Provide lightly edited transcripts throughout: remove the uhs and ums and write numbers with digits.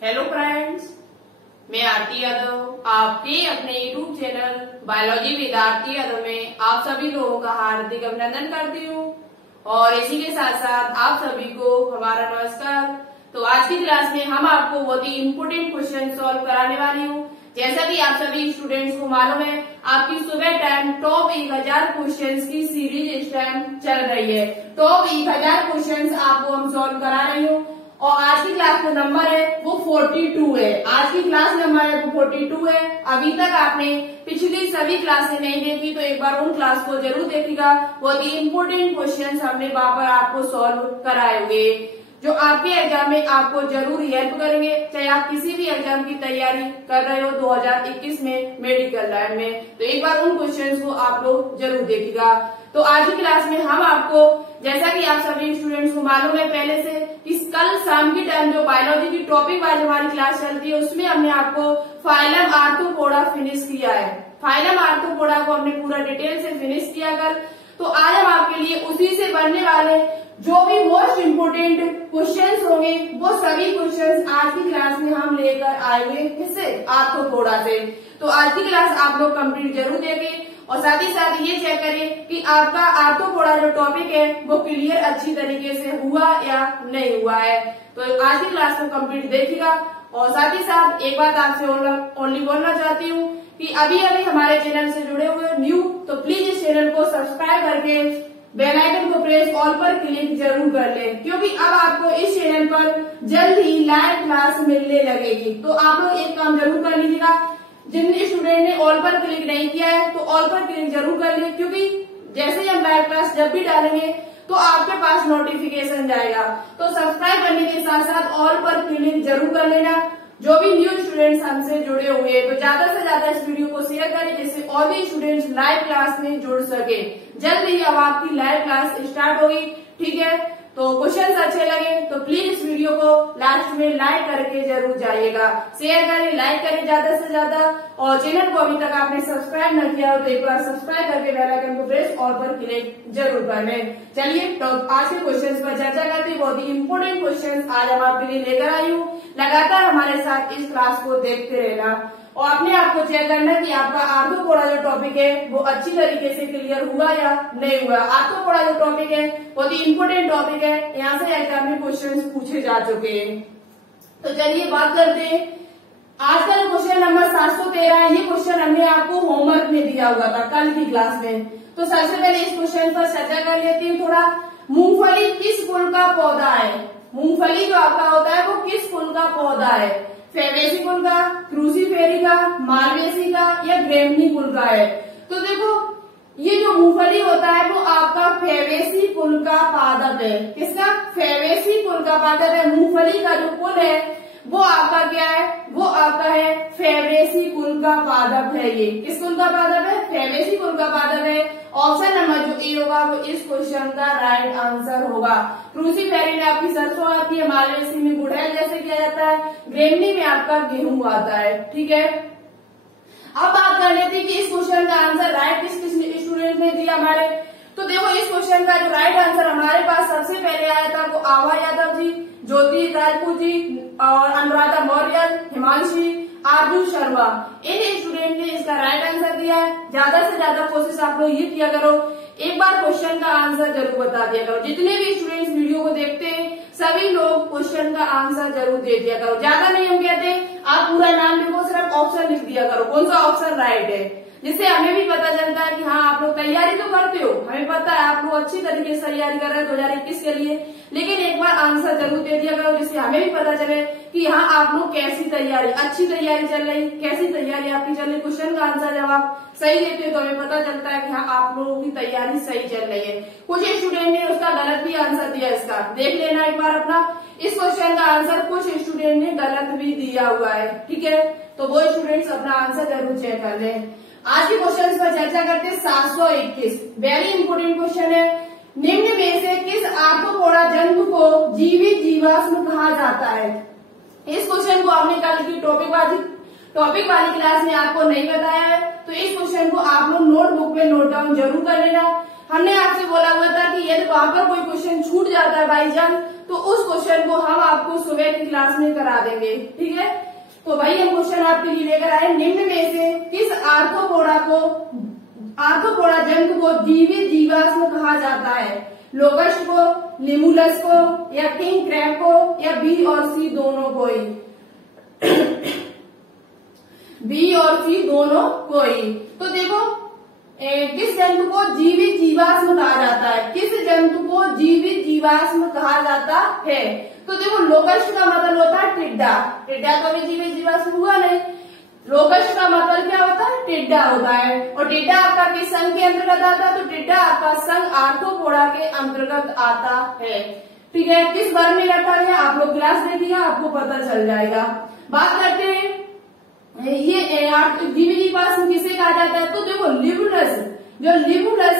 Hello friends, मैं आरती यादव आपके अपने YouTube channel biology with Aarti Yadav में आप सभी लोगों का हार्दिक अभिनंदन करती हूँ और इसी के साथ साथ आप सभी को हमारा नमस्कार। तो आज की क्लास में हम आपको बहुत ही इम्पोर्टेंट क्वेश्चन सॉल्व कराने वाली हूँ। जैसा कि आप सभी स्टूडेंट्स को मालूम है, आपकी सुबह टाइम टॉप 1000 क्वेश्चंस की सीरीज इस टाइम चल रही है। टॉप 1000 क्वेश्चंस आपको हम सॉल्व करा रही हूँ और आज की क्लास में नंबर है वो 42 है। आज की क्लास नंबर है वो 42 है। अभी तक आपने पिछली सभी क्लासें नहीं देखी तो एक बार उन क्लास को जरूर देखिएगा। बहुत ही इम्पोर्टेंट क्वेश्चंस हमने वहां पर आपको सॉल्व कराए हुए जो आपके एग्जाम में आपको जरूर हेल्प करेंगे, चाहे आप किसी भी एग्जाम की तैयारी कर रहे हो 2021 में मेडिकल लाइन में। तो एक बार उन क्वेश्चंस को आप लोग जरूर देखिएगा। तो आज की क्लास में हम आपको, जैसा कि आप सभी स्टूडेंट्स को मालूम है पहले से, कि कल शाम की टाइम जो बायोलॉजी की टॉपिक वाइज हमारी क्लास चलती है उसमें हमने आपको फाइलम आर्थ्रोपोडा फिनिश किया है। फाइलम आर्थ्रोपोडा को हमने पूरा डिटेल से फिनिश किया कल। तो आज हम आपके लिए उसी से बनने वाले जो भी मोस्ट इम्पोर्टेंट क्वेश्चंस होंगे वो सभी क्वेश्चंस आज की क्लास में हम लेकर आए हुए। किससे? आर्थ्रोपोडा से। तो आज की क्लास आप लोग कंप्लीट जरूर देखें और साथ ही साथ ये चेक करें कि आपका आर्थ्रोपोडा जो टॉपिक है वो क्लियर अच्छी तरीके से हुआ या नहीं हुआ है। तो आज की क्लास को कंप्लीट देखिएगा और साथ ही साथ एक बात आपसे ओनली बोलना चाहती हूँ कि अभी हमारे चैनल से जुड़े हुए न्यू तो प्लीज इस चैनल को सब्सक्राइब करके बेल आइकन को प्रेस ऑल पर क्लिक जरूर कर लें, क्योंकि अब आपको इस चैनल पर जल्द ही लाइव क्लास मिलने लगेगी। तो आप लोग एक काम जरूर कर लीजिएगा, जिन स्टूडेंट ने ऑल पर क्लिक नहीं किया है तो ऑल पर क्लिक जरूर कर लें, क्योंकि जैसे ही हम लाइव क्लास जब भी डालेंगे तो आपके पास नोटिफिकेशन जाएगा। तो सब्सक्राइब करने के साथ साथ ऑल पर क्लिक जरूर कर लेना। जो भी न्यू स्टूडेंट्स हमसे जुड़े हुए हैं तो ज्यादा से ज्यादा इस वीडियो को शेयर करें, जिससे और भी स्टूडेंट्स लाइव क्लास में जुड़ सके। जल्द ही अब आपकी लाइव क्लास स्टार्ट होगी, ठीक है? तो क्वेश्चंस अच्छे लगे तो प्लीज इस वीडियो को लास्ट में लाइक करके जरूर जाइएगा। शेयर करें, लाइक करें ज्यादा से ज्यादा और चैनल को अभी तक आपने सब्सक्राइब न किया हो तो एक बार सब्सक्राइब करके बेल आइकन को प्रेस ऑल पर क्लिक जरूर कर लें। चलिए तो आज के क्वेश्चंस पर चर्चा करते हैं। बहुत ही इम्पोर्टेंट क्वेश्चंस आज हम आपके लिए लेकर आई हूँ। लगातार हमारे साथ इस क्लास को देखते रहना और अपने आप को चेक करना कि आपका आर्थ्रोपोडा जो टॉपिक है वो अच्छी तरीके से क्लियर हुआ या नहीं हुआ। आर्थ्रोपोडा जो टॉपिक है बहुत ही इम्पोर्टेंट टॉपिक है, यहाँ से एग्जाम में क्वेश्चन पूछे जा चुके हैं। तो चलिए बात करते हैं। आज का क्वेश्चन नंबर 713 है। ये क्वेश्चन हमने आपको होमवर्क में दिया हुआ था कल की क्लास में। तो सबसे पहले इस क्वेश्चन पर चर्चा कर लेती हूँ थोड़ा। मूंगफली किस कुल का पौधा है? मूंगफली जो आपका होता है वो किस कुल का पौधा है? फेबेसी कुल का, क्रूसीफेरी का, मालवेसी का या ग्रेमनी कुल का है? तो देखो ये जो मूंगफली होता है वो आपका फेबेसी कुल का पादप है। किसका? फेबेसी कुल का पादप है। मूंगफली का जो कुल है वो आपका क्या है? वो आपका है फेबेसी कुल का पादप है। ये किस कुल का पादप है? फेबेसी कुल का पादप है। ऑप्शन नंबर जो ए होगा वो इस क्वेश्चन का राइट आंसर होगा। क्रूसीफेरी में आपकी सरसों आती है, मालवेसी में गुड़हल जैसे किया जाता है, ग्रेमनी में आपका गेहूं आता है, ठीक है? अब बात कर लेते हैं कि इस क्वेश्चन का आंसर राइट किस स्टूडेंट ने दिया हमारे। तो देखो इस क्वेश्चन का जो राइट आंसर हमारे पास सबसे पहले आया था वो आभा यादव जी, ज्योति राजपूत जी और अनुराधा मौर्य, हिमांशी, आरजू शर्मा, इन स्टूडेंट ने इसका राइट आंसर दिया है। ज्यादा से ज्यादा कोशिश आप लोग ये किया करो, एक बार क्वेश्चन का आंसर जरूर बता दिया करो। जितने भी स्टूडेंट्स वीडियो को देखते हैं सभी लोग क्वेश्चन का आंसर जरूर दे दिया करो। ज्यादा नहीं हम कहते, आप पूरा नाम लिखो, सिर्फ ऑप्शन लिख दिया करो कौन सा ऑप्शन राइट है, जिससे हमें भी पता चलता है कि हाँ आप लोग तैयारी तो करते हो। हमें पता है आप लोग अच्छी तरीके से तैयारी कर रहे हैं 2021 के लिए, लेकिन एक बार आंसर जरूर दे दिया करो, जिससे हमें भी पता चले कि हाँ आप लोग कैसी तैयारी, अच्छी तैयारी चल रही, कैसी तैयारी आपकी चल रही। क्वेश्चन का आंसर जब आप सही देते हैं तो हमें पता चलता है कि हाँ आप लोगों की तैयारी सही चल रही है। कुछ स्टूडेंट ने उसका गलत भी आंसर दिया, इसका देख लेना एक बार अपना। इस क्वेश्चन का आंसर कुछ स्टूडेंट ने गलत भी दिया हुआ है, ठीक है? तो वो स्टूडेंट्स अपना आंसर जरूर चेक कर लें। आज के क्वेश्चन पर चर्चा करते हैं। 721 वेरी इंपोर्टेंट क्वेश्चन है। निम्न में से किस आर्थ्रोपोडा जंतु को जीवित जीवाश्म कहा जाता है? इस क्वेश्चन को हमने कल की टॉपिक वाली क्लास में आपको नहीं बताया है, तो इस क्वेश्चन को आप लोग नोटबुक में नोट डाउन जरूर कर लेना। हमने आपसे बोला हुआ था कि यदि वहां पर कोई क्वेश्चन छूट जाता है बाई चांस तो उस क्वेश्चन को हम आपको सुबह की क्लास में करा देंगे, ठीक है। तो भाई हम क्वेश्चन आपके लिए लेकर आए, निम्न में से किस आर्थ्रोपोडा जंतु को जीवित जीवाश्म कहा जाता है? लोकस्ट को, लिमुलस को, या किंग क्रैब को, या बी और सी दोनों को ही? बी और सी दोनों को ही। तो देखो किस जंतु को जीवित जीवाश्म कहा जाता है? किस जंतु को जीवित जीवाश्म कहा जाता है? तो देखो लोकस्ट का मतलब होता है टिड्डा, टिड्डा तो भी जीवित जीवाश्म हुआ नहीं। लोकस्ट का मतलब क्या होता है? टिड्डा होता है। और टिड्डा आपका किस संघ के अंतर्गत आता है? तो टिड्डा आपका संघ आर्थ्रोपोडा के अंतर्गत आता है, ठीक है। किस वर्ग में रखा है आप लोग क्लास देखिए, आपको पता चल जाएगा। बात करते हैं ये जीवित जीवाश्म किसे कहा जाता है? तो देखो लिमुलस, जो लिमुलस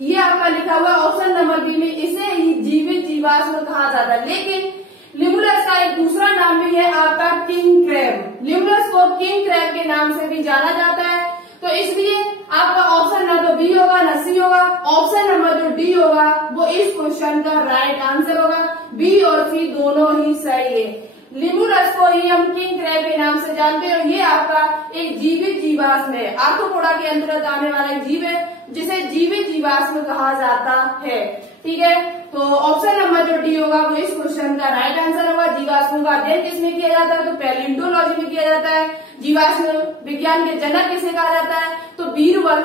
ये आपका लिखा हुआ ऑप्शन नंबर बी में, इसे ही जीवित जीवाश्म कहा जाता है। लेकिन लिमुलस का एक दूसरा नाम भी है आपका किंग क्रैब। लिमुलस को किंग क्रैब के नाम से भी जाना जाता है। तो इसलिए आपका ऑप्शन ना तो बी होगा ना सी होगा, ऑप्शन नंबर जो डी होगा वो इस क्वेश्चन का राइट आंसर होगा। बी और सी दोनों ही सही है। लिमुलस को ही हम किंग क्रैब के नाम से जानते हैं। ये आपका एक जीवित जीवाश्म है, आर्थ्रोपोडा के अंतर्गत आने वाला एक जीव है जिसे जीवित जीवाश्म कहा जाता है, ठीक है। तो ऑप्शन नंबर जो डी होगा वो इस क्वेश्चन का राइट आंसर होगा। जीवाश्म का अध्ययन किसमें किया जाता है? तो पैलियोंटोलॉजी में किया जाता है। जीवाश्म विज्ञान के जनक किसे कहा जाता है? तो बीरबल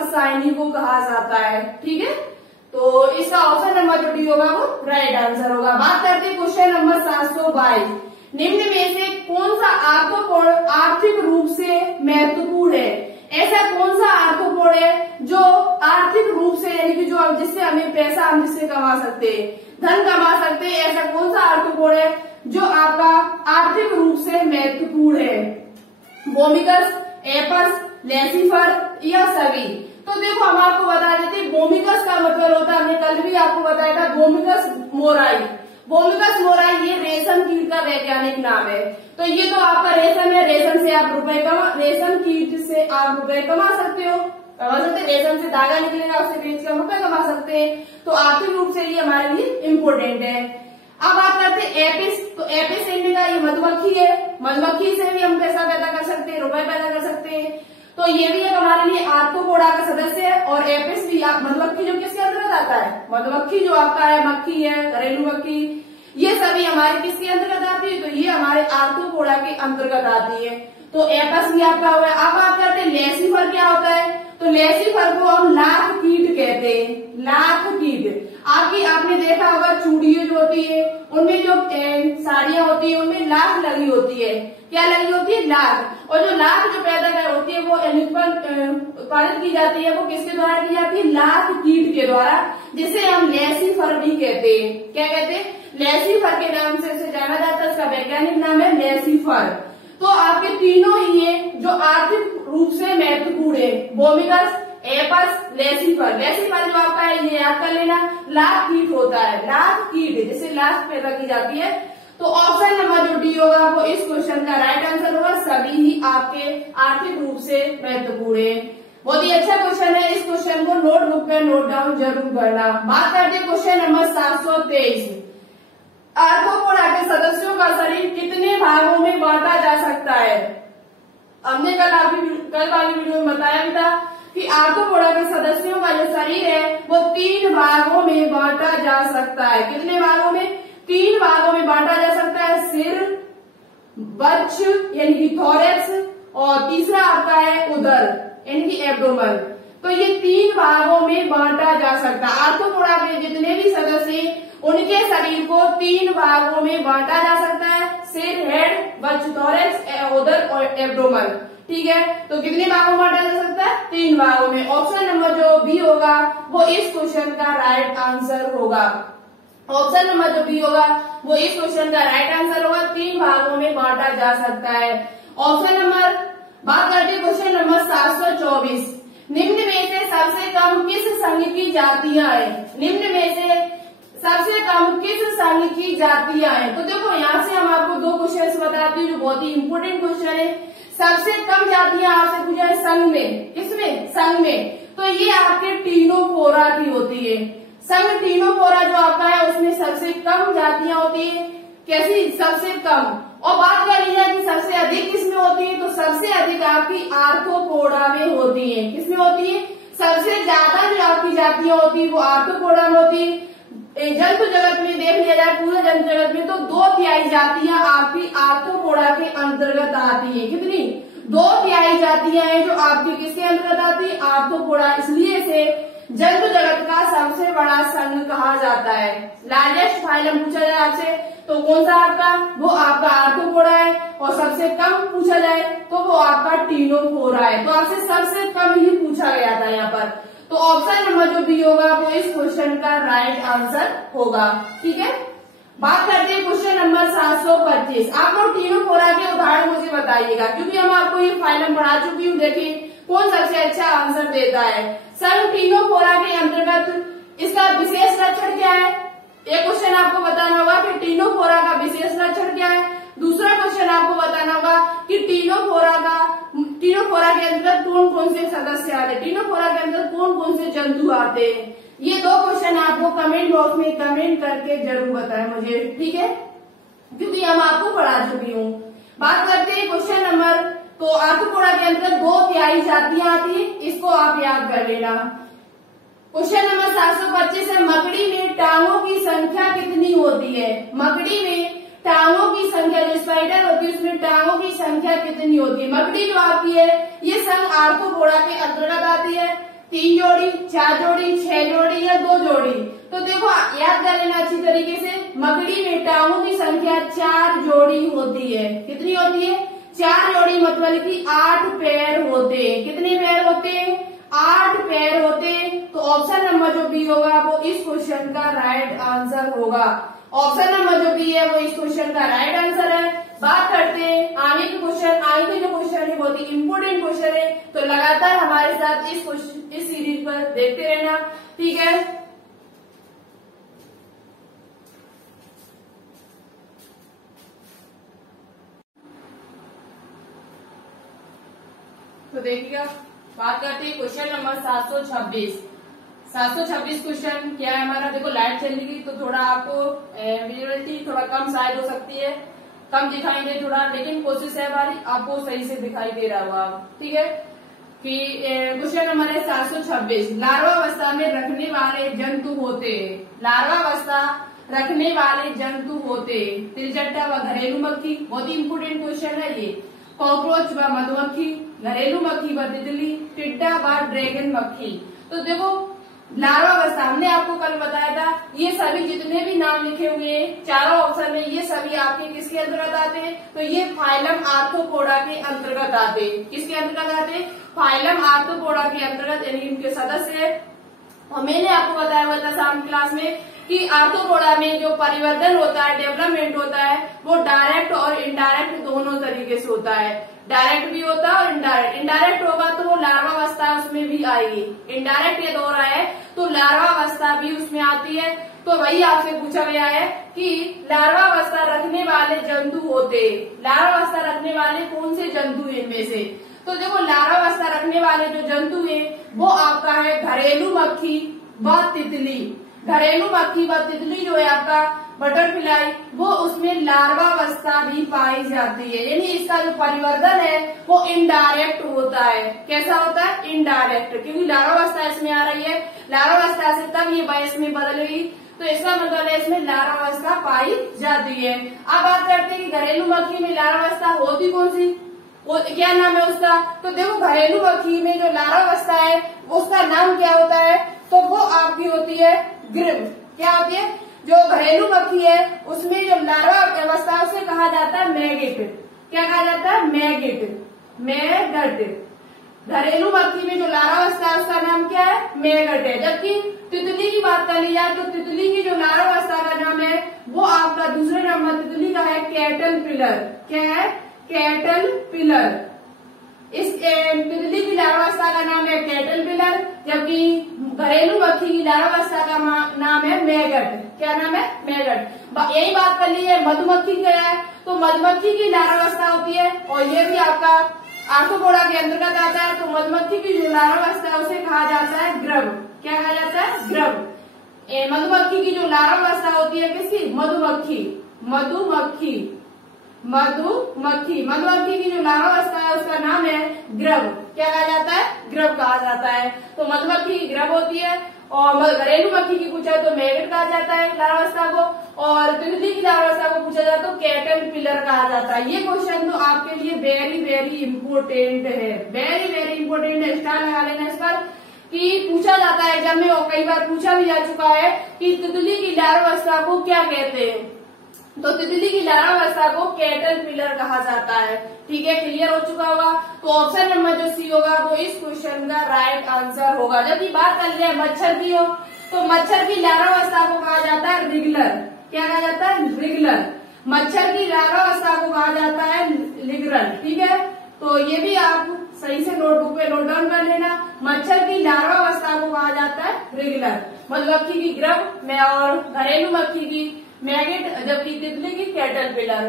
को कहा जाता है, ठीक है। तो इसका ऑप्शन नंबर जो डी होगा वो राइट आंसर होगा। बात करते हैं क्वेश्चन नंबर 722, निम्न में से कौन सा आर्थ्रोपोड आर्थिक रूप से महत्वपूर्ण है? ऐसा कौन सा आर्थ्रोपोड है जो आर्थिक रूप से, यानी कि जो जिससे हमें पैसा हम जिससे कमा सकते हैं, धन कमा सकते हैं, ऐसा कौन सा आर्थ्रोपोड है जो आपका आर्थिक रूप से महत्वपूर्ण है? बोमिकस, एपस, लेसिफर या सभी? तो देखो हम आपको बता देते हैं, बोमिकस का मतलब होता है, हमने कल भी आपको बताया था, बोमिकस मोराई। बोमिकस मोराई ये रेशम कीट का वैज्ञानिक नाम है। तो ये तो आपका रेशम है, रेशम कीट से आप रुपए कमा सकते हो, रेशम से धागा निकलेगा, उससे बेच कर रुपए कमा सकते हैं। तो आर्थिक रूप से ये हमारे लिए इम्पोर्टेंट है। अब बात करते हैं एपिस। तो एपिस इंडिका ये मधुमक्खी है, मधुमक्खी से भी हम पैसा पैदा कर सकते हैं, रुपए पैदा कर सकते हैं। तो ये भी एक हमारे लिए आर्थ्रोपोडा का सदस्य है। और एपिस भी मधुमक्खी जो किसके अंतर्गत आता है? मधुमक्खी जो आपका है, मक्खी है, घरेलू मक्खी, ये सभी हमारे किसके अंतर्गत आती है? तो ये हमारे आर्थ्रोपोडा के अंतर्गत आती है। तो एपस भी आपका हुआ है। अब बात करते हैं लेसिफर क्या होता है? तो लेसिफर को हम लाख कीट कहते हैं, लाख कीट। आपने देखा होगा चूड़ियां जो होती है उनमें जो साड़ियां होती है उनमें लाख लगी होती है। क्या लगी होती है? लाख। और जो लाख जो पैदा होती है वो उत्पादित की जाती है, वो किसके द्वारा की जाती है? लाख कीट के द्वारा, जिसे हम लेसिफर भी कहते हैं। क्या कहते हैं? लेसिफर के नाम से इसे जाना जाता है, उसका वैज्ञानिक नाम है लेसिफर। तो आपके तीनों ही है जो आर्थिक रूप से महत्वपूर्ण है, बोमिकस, एपस, लेसिफर। लेसिफर जो आपका है ये याद कर लेना, लाख कीट होता है, लाख कीट जिसे लाख पैदा की जाती है। तो ऑप्शन नंबर जो डी होगा वो इस क्वेश्चन का राइट आंसर होगा। सभी ही आपके आर्थिक रूप से महत्वपूर्ण है। बहुत ही अच्छा क्वेश्चन है, इस क्वेश्चन को नोटबुक पे नोट डाउन जरूर करना। बात करते हैं क्वेश्चन नंबर 723, आर्थ्रोपोडा के सदस्यों का शरीर कितने भागों में बांटा जा सकता है? हमने कल वाली वीडियो में बताया भी था कि आर्थ्रोपोडा के सदस्यों का जो शरीर है वो 3 भागों में बांटा जा सकता है। कितने भागों में? 3 भागों में बांटा जा सकता है। सिर, वक्ष यानी कि थोरैक्स, और तीसरा आता है उदर यानी कि एब्डोमेन। तो ये 3 भागों में बांटा जा सकता है। आर्थ्रोपोडा के जितने भी सदस्य उनके शरीर को 3 भागों में बांटा जा सकता है, सिर, हेड, वक्ष, थोरैक्स, उदर और एब्डोमेन, ठीक है। तो कितने भागों में बांटा जा सकता है? 3 भागों में। ऑप्शन नंबर जो बी होगा वो इस क्वेश्चन का राइट आंसर होगा। ऑप्शन नंबर जो बी होगा वो इस क्वेश्चन का राइट आंसर होगा। 3 भागों में बांटा जा सकता है। ऑप्शन नंबर, बात करते क्वेश्चन नंबर 724, निम्न में से सबसे कम किस संघ की जातियां हैं? निम्न में से सबसे कम किस संघ की जातियां हैं? तो देखो यहाँ से हम आपको 2 क्वेश्चन बताती हूँ जो बहुत ही इंपोर्टेंट क्वेश्चन है। सबसे कम जातियां आपसे पूछा है संघ में, किसमें? संघ में। तो ये आपके टीनोफोरा की होती है। संघ टीनोफोरा जो आपका है उसमें सबसे कम जातियां होती है। कैसी? सबसे कम। और बात कर ली जाए कि सबसे अधिक किसमें होती है, तो सबसे अधिक आपकी आर्थ्रोपोडा में होती है। किसमें होती है? सबसे ज्यादा जो आपकी जातियां होती है वो आर्थ्रोपोडा में होती है। जंतु जगत में देख लिया जाए, पूरे जंतु जगत में, तो 2/3 जातियां आपकी आर्थ्रोपोडा के अंतर्गत आती है। कितनी? 2/3 जातियां हैं जो आपकी किसके अंतर्गत आती है? आर्थ्रोपोडा। इसलिए इसे जंतु जगत का सबसे बड़ा संघ कहा जाता है। लार्जेस्ट फाइलम पूछा जाए आपसे तो कौन सा आपका? वो आपका आर्थ्रोपोडा है। और सबसे कम पूछा जाए तो वो आपका टीनोफोरा है। तो आपसे सबसे कम ही पूछा गया था यहाँ पर। तो ऑप्शन नंबर जो बी होगा वो इस क्वेश्चन का राइट आंसर होगा। ठीक है, बात करते हैं क्वेश्चन नंबर 725। आप लोग टीनोफोरा के उदाहरण मुझे बताइएगा, क्योंकि हम आपको ये फाइलम पढ़ा चुकी हूँ। देखिए कौन सबसे अच्छा आंसर देता है। संघ टीनोफोरा के अंतर्गत इसका विशेष लक्षण क्या है? एक क्वेश्चन आपको बताना होगा कि टीनोफोरा का विशेष लक्षण क्या है। दूसरा क्वेश्चन आपको बताना होगा कि टीनोफोरा के अंतर्गत कौन कौन से सदस्य आते हैं, टीनोफोरा के अंदर कौन कौन से जंतु आते हैं। ये 2 क्वेश्चन आपको कमेंट बॉक्स में कमेंट करके जरूर बताएं मुझे। ठीक है, क्योंकि हम आपको पढ़ा चुकी हूँ। बात करते हैं क्वेश्चन नंबर, तो आर्थ्रोपोडा के अंतर्गत 2/3 जातियां आती है, इसको आप याद कर लेना। क्वेश्चन नंबर 725 है, मकड़ी में टांगों की संख्या कितनी होती है? मकड़ी में टांगों की संख्या, जो स्पाइडर होती है उसमें टांगों की संख्या कितनी होती है? मकड़ी जो आपकी है ये संघ आर्थ्रोपोडा के अंतर्गत आती है। 3 जोड़ी, 4 जोड़ी, 6 जोड़ी या 2 जोड़ी? तो देखो याद कर लेना अच्छी तरीके से, मकड़ी में टांगों की संख्या 4 जोड़ी होती है। कितनी होती है? 4 जोड़ी, मतलब कि 8 पैर होते हैं। कितने पैर होते हैं? 8 पैर होते हैं। तो ऑप्शन नंबर जो बी होगा वो इस क्वेश्चन का राइट आंसर होगा। ऑप्शन नंबर जो बी है वो इस क्वेश्चन का राइट आंसर है। बात करते हैं आगे के क्वेश्चन। आगे के जो क्वेश्चन है बहुत ही इम्पोर्टेंट क्वेश्चन है, तो लगातार हमारे साथ इस सीरीज पर देखते रहना। ठीक है, तो देखिएगा, बात करते हैं क्वेश्चन नंबर 726। 726 क्वेश्चन क्या है हमारा? देखो लाइट चलेगी तो थोड़ा आपको विजुअलिटी थोड़ा कम शायद हो सकती है, कम दिखाई दे थोड़ा, लेकिन कोशिश है हमारी आपको सही से दिखाई दे रहा होगा। ठीक है, कि क्वेश्चन नंबर है 726। लार्वावस्था में रखने वाले जंतु होते हैं। लार्वावस्था रखने वाले जंतु होते हैं। तिलचट्टा व घरेलू मक्खी, बहुत ही इंपोर्टेंट क्वेश्चन है ये। कॉकरोच व मधुमक्खी, घरेलू मक्खी व तितली, टिड्डा व ड्रैगन मक्खी। तो देखो लार्वावस्था हमने आपको कल बताया था, ये सभी जितने भी नाम लिखे हुए हैं चारों ऑप्शन में, ये सभी आपके किसके अंतर्गत आते हैं? तो ये फाइलम आर्थ्रोपोडा के अंतर्गत आते हैं। किसके अंतर्गत आते हैं? फाइलम आर्थ्रोपोडा के अंतर्गत, यानी इनके सदस्य है। और मैंने आपको बताया हुआ था शाम की क्लास में कि आर्थ्रोपोडा में जो परिवर्तन होता है, डेवलपमेंट होता है, वो डायरेक्ट और इनडायरेक्ट दोनों तरीके से होता है। डायरेक्ट भी होता है और इनडायरेक्ट। इनडायरेक्ट होगा तो वो लार्वावस्था उसमें भी आएगी। इनडायरेक्ट यदि हो रहा है तो लार्वावस्था भी उसमें आती है। तो वही आपसे पूछा गया है कि लार्वावस्था रखने वाले जंतु होते, लार्वावस्था रखने वाले कौन से जंतु इनमें से? तो देखो लार्वावस्था रखने वाले जो जंतु है वो आपका है घरेलू मक्खी व तितली। घरेलू मक्खी व तितली जो है आपका बटरफ्लाई, वो उसमें लार्वावस्था भी पाई जाती है। यानी इसका जो परिवर्तन है वो इनडायरेक्ट होता है। कैसा होता है? इनडायरेक्ट, क्योंकि लार्वावस्था इसमें आ रही है, लार्वावस्था से तब ये वयस में बदल गई, तो इसका मतलब है इसमें लार्वावस्था पाई जाती है। अब बात करते हैं कि घरेलू मक्खी में लार्वावस्था होती कौन सी, वो क्या नाम है उसका? तो देखो घरेलू मक्खी में जो लार्वावस्था है उसका नाम क्या होता है? तो वो आपकी होती है ग्रिब। क्या होती है? जो घरेलू मक्खी है उसमें जो लार्वा अवस्था उसे कहा जाता है मैगेट। क्या कहा जाता है? मैगेट। मैगट। घरेलू मक्खी में जो लार्वावस्था है उसका नाम क्या है? मैगट है। जबकि तितली की बात कर ली जाए तो तितली की जो लार्वावस्था का नाम है वो आपका दूसरे नंबर तितली का है कैटरपिलर। क्या है? कैटरपिलर। इस तितली की लार्वावस्था का नाम है कैटरपिलर, जबकि घरेलू मक्खी की लार्वावस्था का नाम है मैगट। क्या नाम है? मैगट। यही बात कर ली है मधुमक्खी क्या है? तो मधुमक्खी की लार्वावस्था होती है और ये भी आपका आर्थ्रोपोडा के अंतर्गत आता है। तो मधुमक्खी की जो लार्वावस्था है उसे कहा जाता है ग्रब। क्या कहा जाता है? ग्रब। मधुमक्खी की जो लार्वावस्था होती है किसकी, मधुमक्खी की जो लार्वावस्था है उसका नाम है ग्रब। क्या कहा जाता है, ग्रब कहा जाता है। तो मधुमक्खी की ग्रब होती है, और घरेलू मक्खी की पूछा तो मैगट कहा जाता है लार्वावस्था को, और तितली की लार्वावस्था को पूछा जाए तो कैटरपिलर कहा जाता है। ये क्वेश्चन तो आपके लिए वेरी वेरी इंपोर्टेंट है, वेरी वेरी इंपोर्टेंट है। स्टार लगा लेना इस पर कि पूछा जाता है एग्जाम में, और कई बार पूछा भी जा चुका है कि तितली की लार्वावस्था को क्या कहते हैं। तो तितली की लार्वावस्था को कैटरपिलर कहा जाता है। ठीक है, क्लियर हो चुका होगा। तो ऑप्शन नंबर जो सी होगा वो इस क्वेश्चन का राइट आंसर होगा। जब की बात कर जाए मच्छर की हो, तो मच्छर की लार्वावस्था को कहा जाता है रिगलर। क्या कहा जाता है, रिगलर। मच्छर की लार्वावस्था को कहा जाता है लिगरल। ठीक है, तो ये भी आप सही से नोटबुक पे नोट डाउन कर लेना। मच्छर की लार्वावस्था को कहा जाता है रेगुलर, मधुमक्खी की ग्रब में, और घरेलू मक्खी की मैगट, जबकि तितली की कैटरपिलर।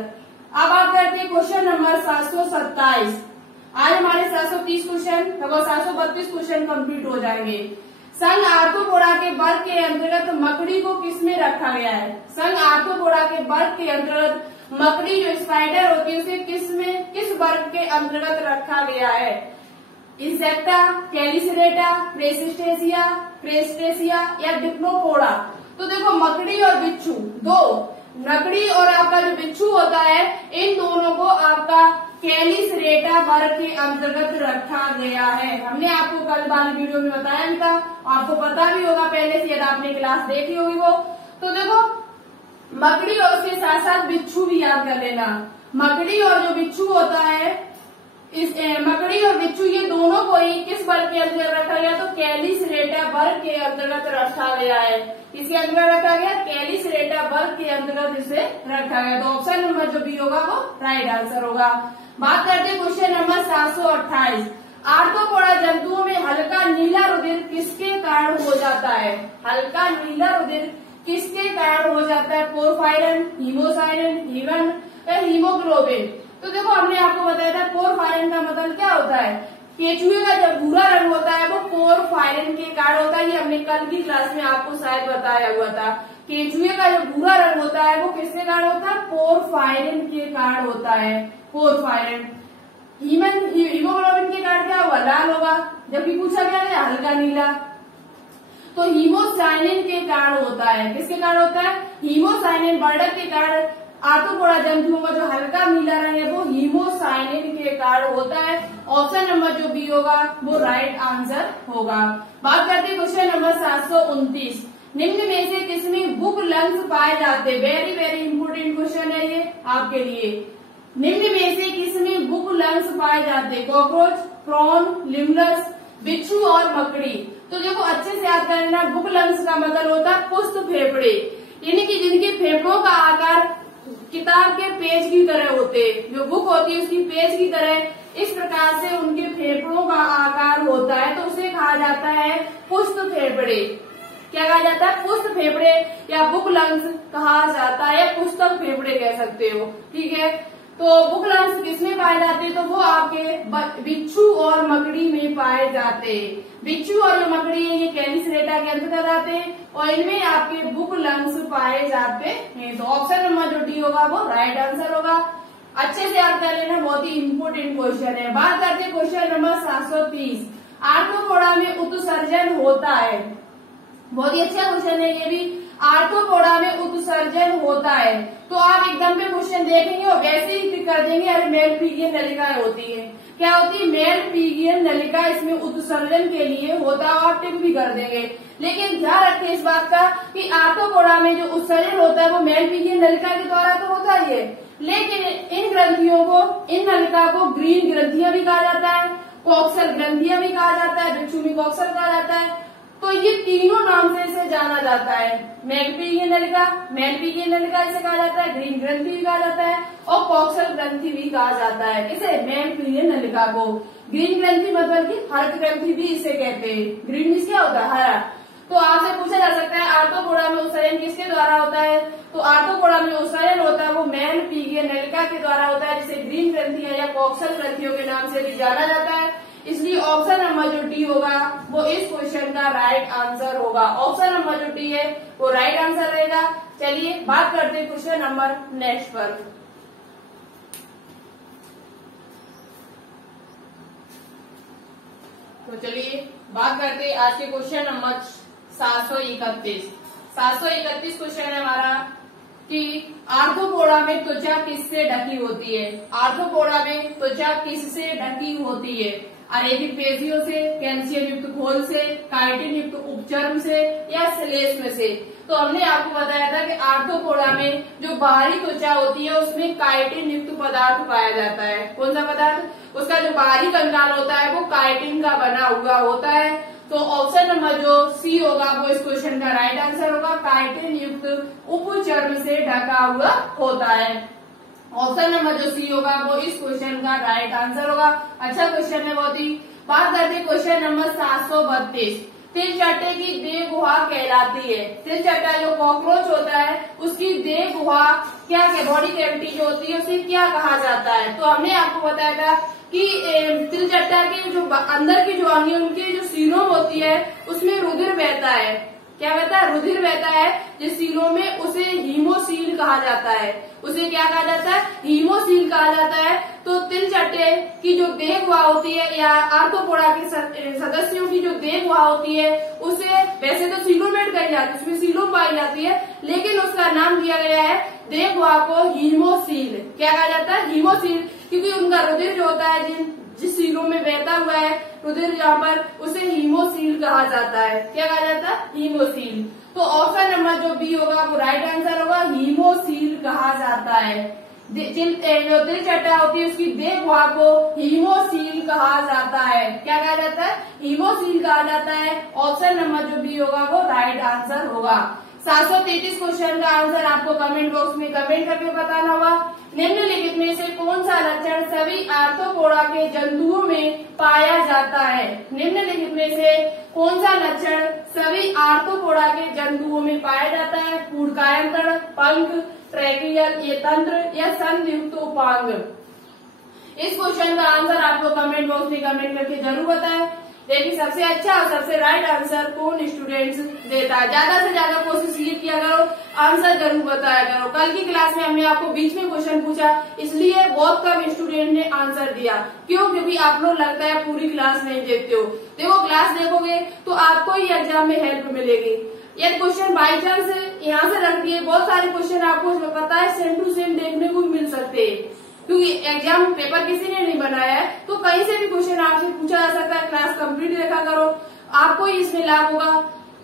अब आप करते हैं क्वेश्चन नंबर 727। आज हमारे 730 क्वेश्चन, लगभग 732 क्वेश्चन कंप्लीट हो जाएंगे। संघ आर्थ्रोपोडा के वर्ग के अंतर्गत मकड़ी को किसमें रखा गया है। संघ आर्थ्रोपोडा के वर्ग के अंतर्गत मकड़ी जो स्पाइडर होती है उसे किस वर्ग के अंतर्गत रखा गया है। इंसेक्टा, कैलिसरेटा, क्रेस्टेसिया या डिप्लोपोडा। तो देखो मकड़ी और बिच्छू, दो मकड़ी और आपका जो बिच्छू होता है, इन दोनों को आपका कैलिसरेटा वर्ग के अंतर्गत रखा गया है। हमने आपको कल वाली वीडियो में बताया भी था, आपको पता भी होगा पहले से, यदि आपने क्लास देखी होगी वो। तो देखो मकड़ी और उसके साथ साथ बिच्छू भी याद कर लेना। मकड़ी और जो बिच्छू होता है, इस मकड़ी और बिच्छू ये दोनों को ही किस वर्ग के अंतर्गत रखा गया, तो कैलिसरेटा वर्ग के अंतर्गत रखा गया है। किसके अंतर्गत रखा गया, कैलिसरेटा वर्ग के अंतर्गत इसे रखा गया। तो ऑप्शन नंबर जो बी होगा वो राइट आंसर होगा। बात करते हैं क्वेश्चन नंबर 728। आर्थ्रोपोडा जंतुओं में हल्का नीला रुधिर किसके कारण हो जाता है। हल्का नीला रुधिर किसके कारण हो जाता है, पोरफायरन, हीमोसाइनिन, हीमन या हीमोग्लोबिन। तो देखो हमने आपको बताया था पोरफायरन का मतलब क्या होता है, केचुए का जब भूरा रंग होता है वो पोरफायरन के कारण होता है। ये हमने कल की क्लास में आपको शायद बताया हुआ था। केचुए का जो भूरा रंग होता है वो किसके कारण होता है, पोरफायरन के कारण होता है, पोरफायरन। हीमोग्लोबिन के कारण क्या होगा, लाल होगा, जबकि पूछा गया है हल्का नीला। तो हीमोसाइनिन के कारण होता है, किसके कारण होता है, हीमोसाइनिन बढ़त के कारण आर्थ्रोपोडा जंतुओं का जो हल्का नीला रंग है वो हीमोसाइनिन के कारण होता है। ऑप्शन नंबर जो बी होगा वो राइट आंसर होगा। बात करते हैं क्वेश्चन नंबर 729। निम्न में से किसमें बुक लंग्स पाए जाते हैं। वेरी वेरी इंपोर्टेंट क्वेश्चन है ये आपके लिए। निम्न में से किसमें बुक लंग्स पाए जाते हैं, कॉकरोच, प्रॉन, लिमलस, बिच्छू और मकड़ी। तो देखो अच्छे से याद करना, बुक लंग्स का मतलब होता है पुष्ट फेफड़े, यानी कि जिनके फेफड़ों का आकार किताब के पेज की तरह होते, जो बुक होती है उसकी पेज की तरह इस प्रकार से उनके फेफड़ों का आकार होता है, तो उसे कहा जाता है पुष्ट फेफड़े। क्या कहा जाता है, पुष्ट फेफड़े या बुक लंग्स कहा जाता है, पुस्तक फेफड़े कह सकते हो। ठीक है, तो बुक लंग्स किसमें पाए जाते हैं, तो वो आपके बिच्छू और मकड़ी में पाए जाते हैं। बिच्छू और जो मकड़ी है ये कैलिसरेटा के अंतर्गत आते हैं और इनमें आपके बुक लंग्स पाए जाते हैं। तो ऑप्शन नंबर जो डी होगा वो राइट आंसर होगा। अच्छे से याद कर लेना, बहुत ही इंपोर्टेंट क्वेश्चन है। बात करते हैं क्वेश्चन नंबर 730। आर्थ्रोपोडा में उत्सर्जन होता है, बहुत ही अच्छा क्वेश्चन है ये भी। आर्थ्रोपोडा में उत्सर्जन होता है, तो आप एकदम पे क्वेश्चन देखेंगे और वैसे ही टिक कर देंगे, अरे मेल पीगियन नलिकाएं होती है। क्या होती है, मेल पीगियन नलिका इसमें उत्सर्जन के लिए होता है और टिक भी कर देंगे। लेकिन ध्यान रखें इस बात का कि आर्थ्रोपोडा में जो उत्सर्जन होता है वो मेल पीगियन नलिका के द्वारा तो होता ही है, लेकिन इन ग्रंथियों को, इन नलिका को ग्रीन ग्रंथियां भी कहा जाता है, कॉक्सल ग्रंथियां भी कहा जाता है, बिच्छू कॉक्सल कहा जाता है। तो ये तीनों नाम से इसे जाना जाता है। मेलपीगियन नलिका इसे कहा जाता है, ग्रीन ग्रंथि भी कहा जाता है और कॉक्सल ग्रंथि भी कहा जाता है। इसे मेलपीगियन नलिका को ग्रीन ग्रंथि मतलब कि हरित ग्रंथि भी इसे कहते हैं। ग्रीन मीन्स क्या होता है, हरा। तो आपसे पूछा जा सकता है आर्थ्रोपोडा में उत्सर्जन किसके द्वारा होता है, तो आर्थ्रोपोडा में उत्सर्जन होता है वो मेलपीगियन नलिका के द्वारा होता है, जिसे ग्रीन ग्रंथि या कॉक्सल ग्रंथियों के नाम से भी जाना जाता है। इसलिए ऑप्शन नंबर जो डी डी होगा वो इस क्वेश्चन का राइट आंसर होगा। ऑप्शन नंबर जो डी है वो राइट आंसर रहेगा। चलिए बात करते हैं क्वेश्चन नंबर नेक्स्ट पर। तो चलिए बात करते हैं आज के क्वेश्चन नंबर 731। 731 क्वेश्चन है हमारा कि आर्थ्रोपोडा में त्वचा किससे ढकी होती है। आर्थ्रोपोडा में त्वचा किससे ढकी होती है? अरेबिक पेशियों से, कैल्शियम युक्त घोल से, काइटिन युक्त उपचर्म से या श्लेष्म में से। तो हमने आपको बताया था कि आर्थ्रोपोडा में जो बाहरी त्वचा होती है उसमें काइटिन युक्त पदार्थ पाया जाता है। कौन सा पदार्थ? उसका जो बाहरी कंकाल होता है वो काइटिन का बना हुआ होता है। तो ऑप्शन नंबर जो सी होगा वो इस क्वेश्चन का राइट आंसर होगा। काइटिन युक्त उपचर्म से ढका हुआ होता है। ऑप्शन नंबर जो सी होगा वो इस क्वेश्चन का राइट आंसर होगा। अच्छा क्वेश्चन है बहुत ही। बात करते हैं क्वेश्चन नंबर 732। तिलचट्टे की देह गुहा कहलाती है। तिलचट्टा जो कॉकरोच होता है उसकी देह गुहा क्या है? बॉडी कैविटी जो होती है उसे क्या कहा जाता है? तो हमने आपको बताया था कि तिलचट्टा के जो अंदर की जो अंग है उनके जो सीलोम होती है उसमें रुधिर बहता है। क्या बहता है? रुधिर बहता है। जिस सीलोम में उसे हीमोसील कहा जाता है। उसे क्या कहा जाता है? हीमोसील कहा जाता है। तो तिलचट्टे की जो देह गुहा होती है या आर्थ्रोपोडा के सदस्यों की जो देह गुहा होती है उसे वैसे तो सीलोमेट कही जाती है, उसमें सीलोम पाई जाती है, लेकिन उसका नाम दिया गया है देह गुहा को हीमोसील। क्या कहा जाता है? हीमोसील, क्योंकि उनका रुधिर जो होता है जिस सीलों में बहता हुआ है रुधिर यहाँ पर उसे हीमोसील कहा जाता है। क्या कहा जाता है? हीमोसील। तो ऑप्शन नंबर जो बी होगा वो राइट आंसर होगा। हीमोसील कहा जाता है। जो तिलचट्टा होती है उसकी देह गुहा को हीमोसील कहा जाता है। क्या कहा जाता है? हीमोसील कहा जाता है। ऑप्शन नंबर जो बी होगा वो राइट आंसर होगा। 733 क्वेश्चन का आंसर आपको कमेंट बॉक्स में कमेंट करके बताना होगा। निम्नलिखित में से कौन सा लक्षण सभी आर्थ्रोपोडा के जंतुओं में पाया जाता है? निम्नलिखित में से कौन सा लक्षण सभी आर्थ्रोपोडा के जंतुओं में पाया जाता है? पुड़कायंत्र, पंख, ट्रैकियल ये तंत्र या संयुक्त उपांग। इस क्वेश्चन का आंसर आपको कमेंट बॉक्स में कमेंट करके जरूर बताएं। देखिए सबसे अच्छा और सबसे राइट आंसर कौन स्टूडेंट्स देता है। ज्यादा से ज्यादा कोशिश ये किया करो, आंसर जरूर बताया करो। कल की क्लास में हमने आपको बीच में क्वेश्चन पूछा, इसलिए बहुत कम स्टूडेंट ने आंसर दिया। क्यों? क्योंकि आप लोग लगता है पूरी क्लास नहीं देखते हो। देखो क्लास देखोगे तो आपको ही एग्जाम में हेल्प मिलेगी। यदि क्वेश्चन बाई चांस यहाँ से रख दिए, बहुत सारे क्वेश्चन आपको पता है सेम टू सेम देखने को मिल सकते हैं, क्योंकि एग्जाम पेपर किसी ने नहीं बनाया है। तो कहीं से भी क्वेश्चन आपसे पूछा जा सकता है। क्लास कंप्लीट देखा करो, आपको ही इसमें लाभ होगा।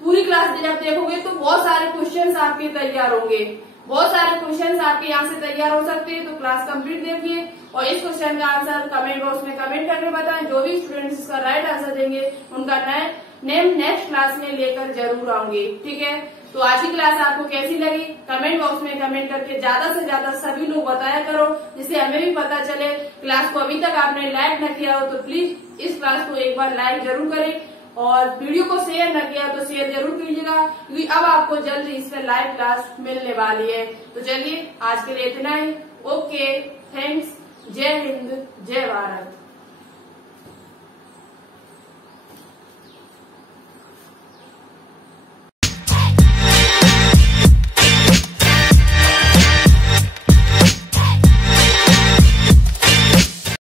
पूरी क्लास जब देखोगे तो बहुत सारे क्वेश्चंस आपके तैयार होंगे, बहुत सारे क्वेश्चंस आपके यहाँ से तैयार हो सकते हैं। तो क्लास कंप्लीट देखिए और इस क्वेश्चन का आंसर कमेंट बॉक्स में कमेंट करके बताएं। जो भी स्टूडेंट्स इसका राइट आंसर देंगे उनका नेम नेक्स्ट क्लास में लेकर जरूर आऊंगी। ठीक है, तो आज की क्लास आपको कैसी लगी कमेंट बॉक्स में कमेंट करके ज्यादा से ज्यादा सभी लोग बताया करो, जिससे हमें भी पता चले। क्लास को अभी तक आपने लाइक न किया हो तो प्लीज इस क्लास को एक बार लाइक जरूर करें और वीडियो को शेयर न किया तो शेयर जरूर कीजिएगा, क्योंकि अब आपको जल्दी इस पर लाइव क्लास मिलने वाली है। तो चलिए आज के लिए इतना ही। Okay, thanks. जय हिंद, जय भारत।